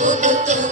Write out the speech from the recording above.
Oh, oh, oh.